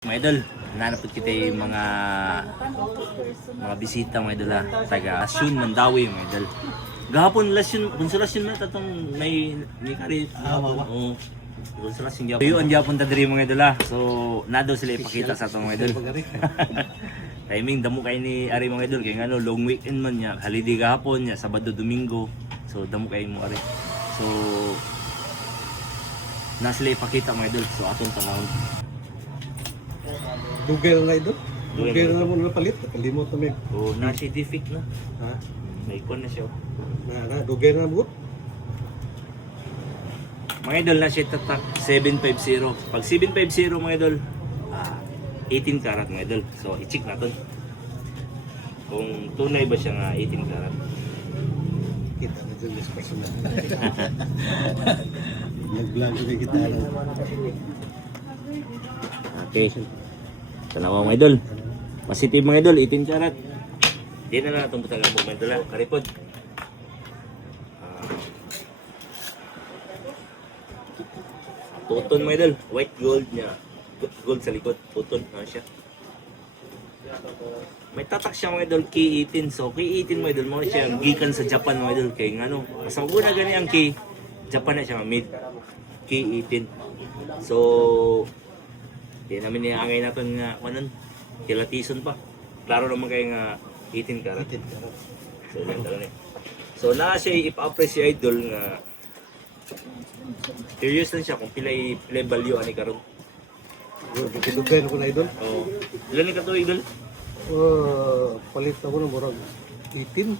Mga idol, nanapod kita yung mga bisita mga idol ha. Taga Asyun, Mandawi mga idol. Gahapon lasyon, konsolasyon man tatong may kari. Oo. Konsolasyon gyapon. Yun gyapon ta diri mga idol ha. So nado sila ipakita sa atong mga idol. Timing damo kay ni ari mga idol kay ngano long weekend man nya. Holiday gahapon nya, Sabado, Domingo. So damo kay mo ari. So na sila ipakita mga idol. So atong tanawon. Dugay na ito. Dugay na mo napalit. Kalimot na may. Oh, na-acidific na. Ha? May ikon na siya. Dugay na mo. Mga idol na siya tatak 750. Pag 750 mga idol, 18 karat mga idol. So i-check natin kung tunay ba siya nga 18 karat. Kita na dyan yung personal. Nag-vlog na kita. Okay. Tanawa mga idol. Positive mga idol, 18 karat. Di na lang itong butagang mga idol ha. Karipod. Tuton mga idol. White gold niya. Gold sa likod. Tuton. Siya. May tatak siya mga idol, K18. So K18 mga idol, mo siya gikan sa Japan mga idol. Kaya nga no. Sa una gani ang K, Japan na siya made. K18. So di namin niangay natin nga kanon kilatison pa. Klaro naman kayo nga 18 karat. So yan talaga eh. So na siya ipa-appreciate idol nga curious lang siya kung pilay value ani karon. Dugay na ko na idol. Oh. Ilan ni kato idol? Palit ako ng murag 18.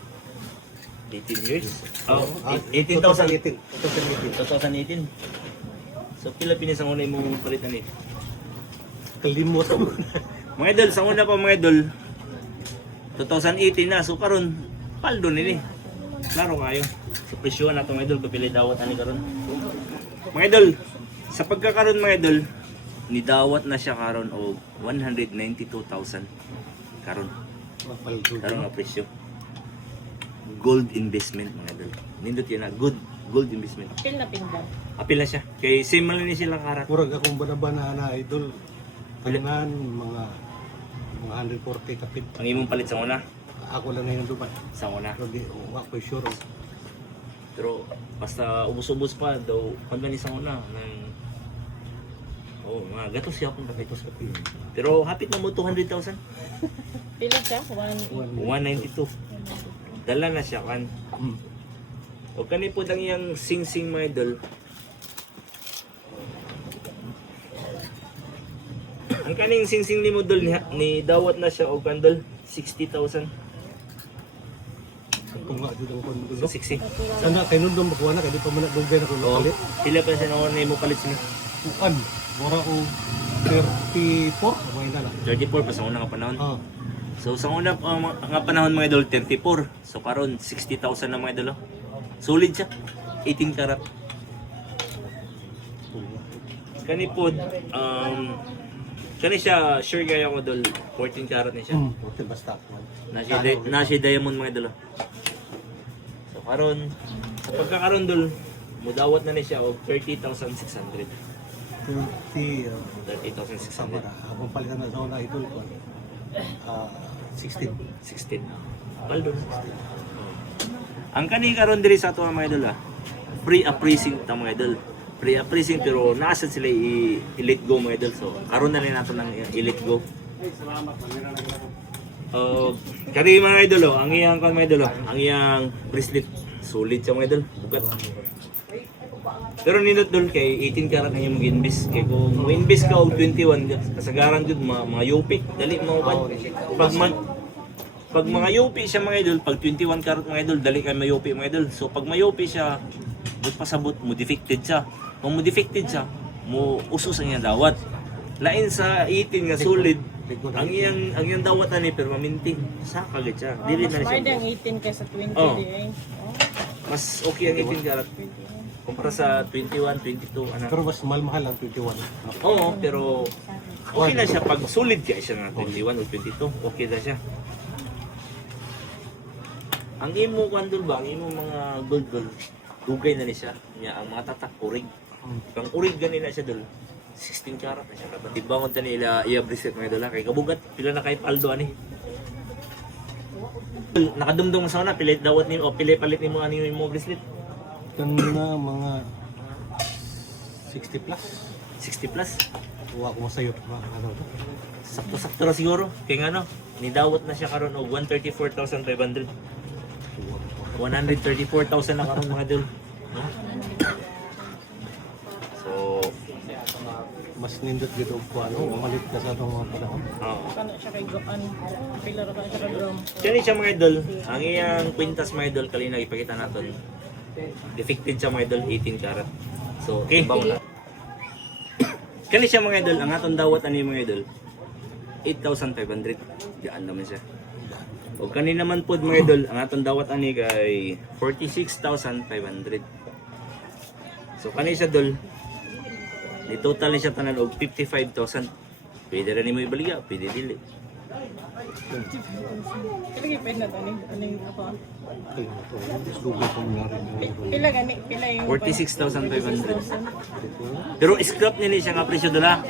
18 years. Oh, 18,000. 18,000. 2018. So pila pinisang una imong palitan ni? Kalimot ako na. Mga idol, sa una pa mga idol, 2018 na, so karon paldo nini. Klaro kayo. Sa presyo na itong idol, kapili dawat ani karon. Mga idol, sa pagkakaroon mga idol, nidawat na siya karon og 192,000 karon. Karon nga presyo. Gold investment mga idol. Nindot yan na, gold investment. Apil na pinggan. Apil na siya. Kay same man ni sila karat. Murag akong banabana na idol. Kalingan mga 140 kapit. Ang imong palit sa una, Ako lang na yung duman. sa una. Pero di ako sure. Pero basta ubos-ubos pa daw pag ni sa una ng mga gatos siya akong gatos kapit. Pero hapit na mo 200,000. Pila siya? 192. Dala na siya kan. O kani po lang yang sing-sing mga idol. Ang kaning sing-sing ni model ni dawat na siya og kandol 60,000. Kung nga dito ako So 60. sana kay nundong makuha na kay di pa man dugay na ko Oh, napalit. pila pa siya na mo palit sini. Kuan, mura o 34 kamay na lang. 34 pa sa una nga panahon. Ah, So sa una nga panahon mga idol 34. So karon 60,000 na mga idol. Oh. Solid siya. 18 karat. Kani pod kani siya sure kaya ko dol 14 karat ni siya. okay basta kuan. Na siya diamond mga idol. Oh. So karon sa pagkakaroon dol mudawat na ni siya og 30,600. 20 sama 30,600. na. Ako palitan na sa una idol ko. 16. 16. Paldo. Ang kani karon diri sa ato mga idol pre-appraising ta mga idol. Pre-appraising pero nasa sila i-let go mga idol. So karon na rin nato ng i-let go. Kani mga idol ang iyang mga idol ang iyang bracelet solid siya mga idol. Bugat. Pero nindot dol kay 18 karat na yung mag-invest. Kay kung mo-invest ka og 21 kasagaran jud mga yupi dali mo pag mga yupi siya mga idol, pag 21 karat mga idol, dali kay mayupi mga idol. So pag mayupi siya, but pasabot mo defected siya. Kung mo defected siya, mo usos ang iyang dawat. Lain sa 18 nga solid, ang iyang dawat na ni pero mamintin. Sa kagad siya. Dili Mas na wide siya. ang 18 kaysa 20 Oh. di eh. Mas okay ang 18 karat kumpara sa 21, 22 anak. Pero mas mahal ang 21. Oo, pero okay na siya pag solid siya nga 21 o 22. Okay na siya. Ang imo kandol ba, ang imo mga gold dugay na ni siya. Nya ang mga tatak urig. Kang urig gani na siya dol. 16 karat na siya. Tibangon ta nila iya bracelet mga idol ha. Kay kabugat pila na kay paldo ani. Nakadumdum sa una pilit dawat ni o pili palit nimo ani mo bracelet. Kanina mga 60 plus. 60 plus. Huwag ko masayot. Ano to? Sakto-sakto ra siguro. Kay nga no, nidawat na siya karon og 134,500. 134,000 na karon mga idol. No? So, Mas nindot dito ko ano, malit ka sa itong mga panahon. oo. Kana siya kay Gaan. Pila ra ka siya kay gram. Kani siya mga idol, ang iyang kwintas mga idol kalina ipakita natin. Defected siya mga idol, 18 karat. So, okay. Kani siya mga idol, ang atong dawat ani mga idol, 8,500. Diyan naman siya. O kani naman pod mga idol, ang atong dawat ani kay 46,500. So kani siya dol, ni total ni siya tanan og 55,000. Pwede rin mo ibaliga, pwede dili. Pila gyud pwede na tani. Aning ako. Okay, ito. Lugar ko nga rin. Pila gani, pila yung 46,500. Pero scrap ni siya nga presyo dala.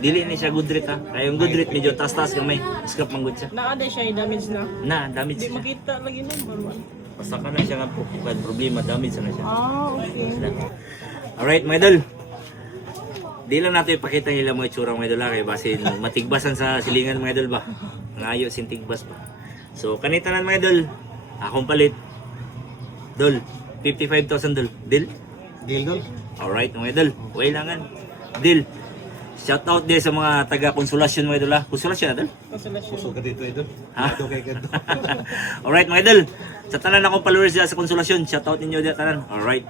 Dili ni siya good rate ha. Kaya yung good rate medyo taas-taas gamay. Scrap man good siya. Naada siya i-damage na. Na, damage Di siya. makita lagi number 1. Basta ka na siya nga po. Problema, damage na siya. Ah, okay. Alright mga idol. Di lang natin ipakita nila mga itsura mga idol ha. Kaya basin matigbasan sa silingan mga idol ba. Ngayo sintigbas pa. So kanitanan mga idol. Akong palit. Dol. 55,000 dol. Deal? Deal dol. Alright mga idol. Kailangan. Deal. Shout out din sa mga taga Konsolasyon mga idol ha. Konsolasyon na dol? Konsolasyon. Puso ka dito, idol. Ha? Ito kay Gado. Alright mga idol. Sa tanan akong followers dyan sa Konsolasyon. Shout out ninyo dyan tanan. Alright.